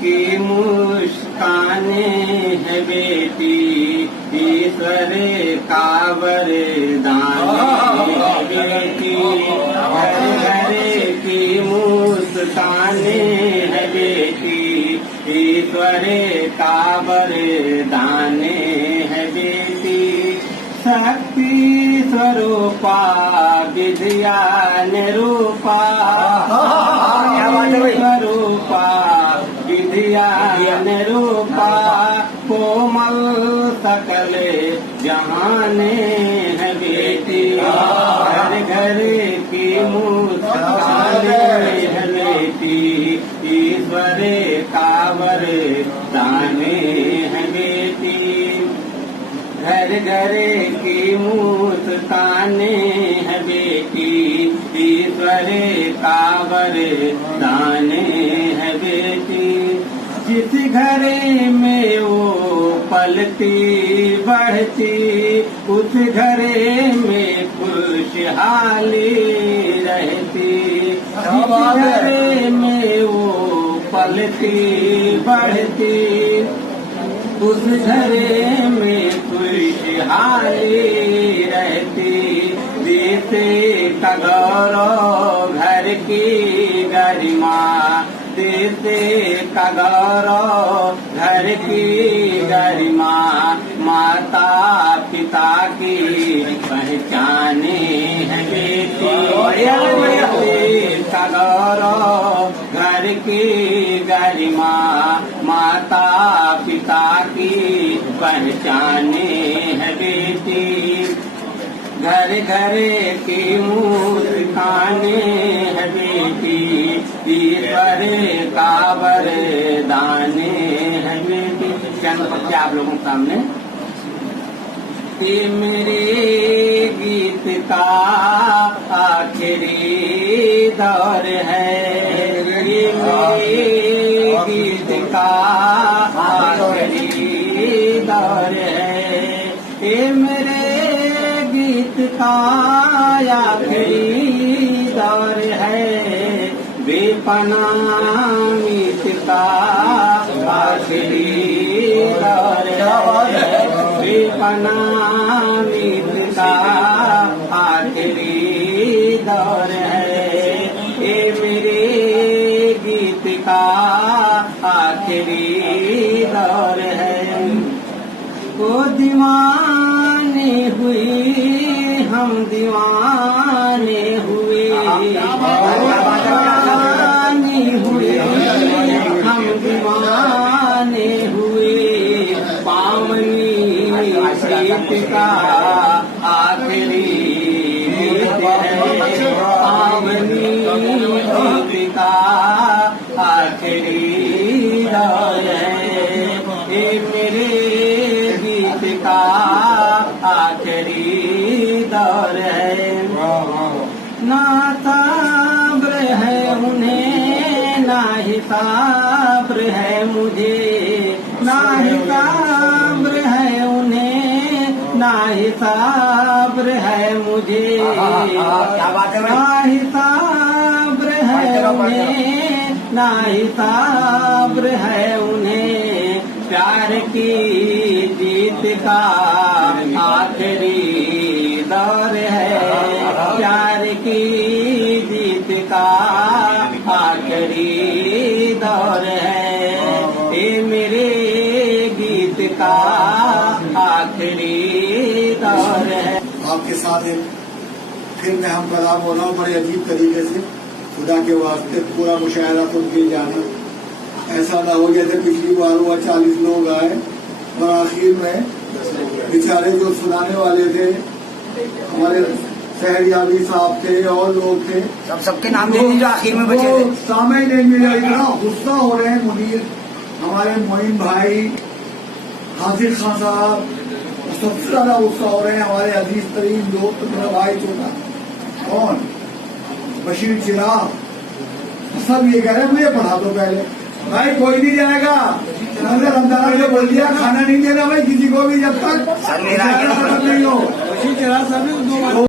की मुस्काने है बेटी, ईश्वर का वरदान है बेटी। घर घर की मुस्काने है बेटी, ईश्वर का वरदान है बेटी। शक्ति स्वरूपा विद्या निरूपा, स्वरूपा विद्या निरूपा, कोमल सकल जहाने है बेटी। घर घर की मुस्काने है बेटी, ईश्वर का वरदान है बेटी। घर घर की मुस्काने है बेटी, ईश्वर का वरदान है बेटी। जिस घर में वो पलती बढ़ती, उस घर में खुशहाली रहती। जिस घर में वो पलती बढ़ती, उस घर में खुशहाली रहती। देते का गौरव घर की गरिमा, देते का गौरव घर की गरिमा। माता पिता की पहचाने है बेटी, देते का गौरव घर की गरिमा। माता पिता की पहचाने है बेटी। घर घर की मुस्काने है बेटी, ईश्वर का वरदान है बेटी। जन्मपति आप लोगों के सामने ये मेरे गीत का आखिरी दौर है। ये मेरे गीत का आखिरी दौर है। ये मेरे गीत का आखिरी दौर है। बेपनाह मीत का आखिरी दौर है। बेपनाह मीत का आखिरी दौर है। ये मेरे गीत का आखिरी दौर है। वो दीवाने हुई हम दीवाने हुए, दीवाने हुए हम दीवाने हुए। पावनी शीत का आखिरी गीत है। पावनी शीत का आखिरी दौर है। ये मेरे गीत का आखिरी दौर है। ना साब्र है उन्हें, ना हिसाब्र है मुझे। ना हिसाब्र है उन्हें, ना हिसाब्र है मुझे। ना हिसाब्र है उन्हें, ना हिसाब्र है उन्हें। प्यार की जीत का आखिरी दौर है। प्यार की जीत का आखिरी दौर है। ये मेरे गीत का आखिरी दौर है। आपके साथ एक फिल्म में हम कलाम हो रहा हूँ बड़े अजीब तरीके से। खुदा के वास्ते पूरा मुशायरा सुन के जाना, ऐसा ना हो जैसे पिछली बार हुआ 40 लोग आए और आखिर में बेचारे जो सुनाने वाले थे हमारे सहरियाबी साहब थे और लोग थे, सबके नाम ले लीजिए आखिर में बचे थे। सामने नहीं मिला। इतना गुस्सा हो रहे हैं मुनीर, हमारे मोइन भाई, हाजिर खान साहब, सबसे ज्यादा गुस्सा हो रहे हैं हमारे अजीज तरीन दोस्त मेरा भाई छोटा कौन बशीर चिराग। सब ये कह रहे हैं मुझे पढ़ा दो पहले। भाई कोई नहीं जाएगा, मैंने रमजान से बोल दिया खाना नहीं देना भाई किसी को भी जब तक नहीं हो। बशीर चिराग साहब